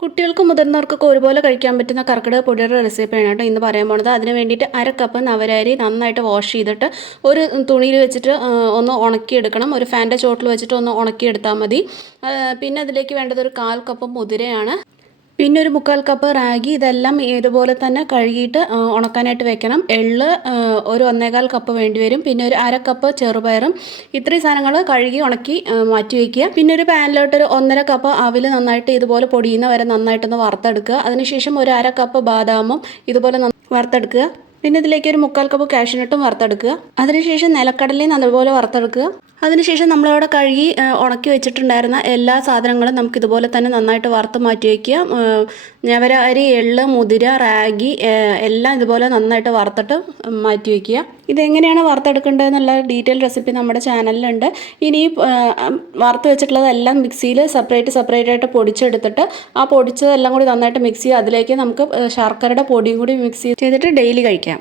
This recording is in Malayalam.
കുട്ടികൾക്കും മുതിർന്നവർക്കൊക്കെ ഒരുപോലെ കഴിക്കാൻ പറ്റുന്ന കർക്കിടക പൊടിയുടെ റെസിപ്പിയാണ് കേട്ടോ ഇന്ന് പറയാൻ പോണത്. അതിന് വേണ്ടിയിട്ട് 1/2 കപ്പ് നവരരി നന്നായിട്ട് വാഷ് ചെയ്തിട്ട് ഒരു തുണിയിൽ വെച്ചിട്ട് ഒന്ന് ഉണക്കിയെടുക്കണം. ഒരു ഫാൻ്റെ ചോട്ടിൽ വെച്ചിട്ട് ഒന്ന് ഉണക്കിയെടുത്താൽ മതി. പിന്നെ അതിലേക്ക് വേണ്ടത് ഒരു 1/4 കപ്പ് മുതിരയാണ്. പിന്നെ ഒരു 1/4 കപ്പ് റാഗി. ഇതെല്ലാം ഇതുപോലെ തന്നെ കഴുകിയിട്ട് ഉണക്കാനായിട്ട് വെക്കണം. എള്ള് ഒരു 1/4 കപ്പ് വേണ്ടി വരും. പിന്നെ ഒരു 1/2 കപ്പ് ചെറുപയറും. ഇത്രയും സാധനങ്ങൾ കഴുകി ഉണക്കി മാറ്റി വയ്ക്കുക. പിന്നെ ഒരു പാനിലോട്ട് ഒരു 1/2 കപ്പ് അവിൽ നന്നായിട്ട് ഇതുപോലെ പൊടിയുന്ന വരെ നന്നായിട്ടൊന്ന് വറുത്തെടുക്കുക. അതിനുശേഷം ഒരു 1/2 കപ്പ് ബാദാമും ഇതുപോലെ വറുത്തെടുക്കുക. പിന്നെ ഇതിലേക്ക് ഒരു 1/4 കപ്പ് കാഷ്യൂനട്ടും വറുത്തെടുക്കുക. അതിനുശേഷം നിലക്കടലയും അതുപോലെ വറുത്തെടുക്കുക. അതിനുശേഷം നമ്മളിവിടെ കഴുകി ഉണക്കി വെച്ചിട്ടുണ്ടായിരുന്ന എല്ലാ സാധനങ്ങളും നമുക്ക് ഇതുപോലെ തന്നെ നന്നായിട്ട് വറുത്ത് മാറ്റി വയ്ക്കുക. ഞവരരി, എള്ള്, മുതിര, റാഗി എല്ലാം ഇതുപോലെ നന്നായിട്ട് വറുത്തിട്ട് മാറ്റി വയ്ക്കുക. ഇതെങ്ങനെയാണ് വറുത്തെടുക്കേണ്ടതെന്നുള്ള ഡീറ്റെയിൽ റെസിപ്പി നമ്മുടെ ചാനലിലുണ്ട്. ഇനി വറുത്ത് വെച്ചിട്ടുള്ളതെല്ലാം മിക്സിയിൽ സെപ്പറേറ്റ് ആയിട്ട് പൊടിച്ചെടുത്തിട്ട് ആ പൊടിച്ചതെല്ലാം കൂടി നന്നായിട്ട് മിക്സ് ചെയ്യുക. അതിലേക്ക് നമുക്ക് ശർക്കരയുടെ പൊടിയും കൂടി മിക്സ് ചെയ്തിട്ട് ഡെയിലി കഴിക്കാം.